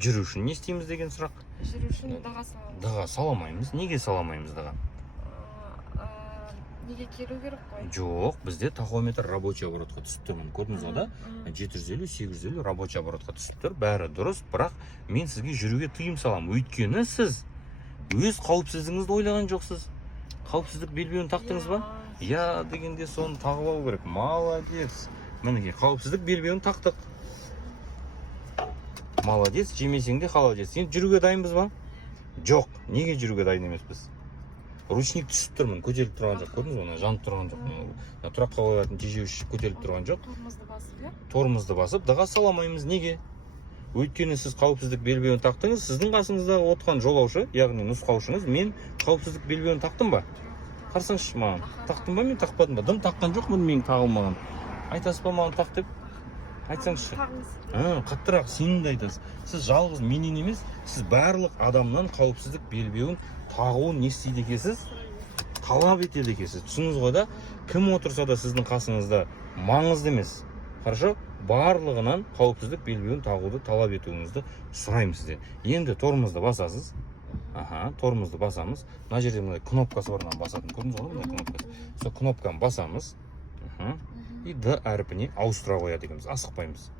Жүру үшін не істейміз деген сұрақ. Жүру үшін дыға саламыз. Дыға саламаймыз. Неге саламаймыз дыға? Неге келу керек қой? Жоқ, бізде тахометр рабочий оборотқа түсіп тұр. Көрдіңіз ғой да? 750-850 рабочий оборотқа түсіп тұр. Бәрі дұрыс, бірақ мен сізге жүруге тыйым салам. Өйткені сіз өз қауіпсіздігіңізді ойлаған жоқсыз. Қауіпсіздік белбеуін тақтыңыз ба? Я дегенде соны тағып алу керек. Молодец. Мінекей, қауіпсіздік белбеуін тақтық. Молодец, жемесең де молодец. Енді жүруге дайынбыз ба? Жоқ. Неге жүруге дайын емеспіз? Ручник түсіп тұрмын, көтеріліп тұрған жоқ. Көрдіңіз ба? Жанып тұрған жоқ. Тұраққа қойылатын тежеуіш көтеріліп тұрған жоқ. Тормозды басып, Тормозды басып, дыға саламаймыз. Неге? Өйткені сіз қауіпсіздік белбеуін тақтыңыз. Сіздің қасыңыздағы отқан жолаушы, яғни нұсқаушыңыз, мен қауіпсіздік белбеуін тақтым ба? Қарсаңызшы маған. Тақтым ба, мен тақпадым ба? Дым таққан жоқпын, мен тағылмаған. Айтасыз ба маған тақ деп? Айтсаңызшы. Қаттырақ, сенімді айтасыз. Сіз жалғыз менен емес, сіз барлық адамнан қауіпсіздік белбеуін тағуын не істейді екенсіз? Талап етеді екенсіз. Түсіңіз ғой да, кім отырса да сіздің қасыңызда маңызды емес. Хорошо? Барлығынан қауіпсіздік белбеуін тағуды талап етуіңізді сұраймын сізден. Енді тормозды басасыз. Тормозды басамыз. Мына жерде мындай кнопкасы бар, басатын. Көрдіңіз ғой мындай кнопкасы. Сол кнопканы басамыз. И Д әрпіне ауыстыра қояды екенбіз. Асықпаймыз.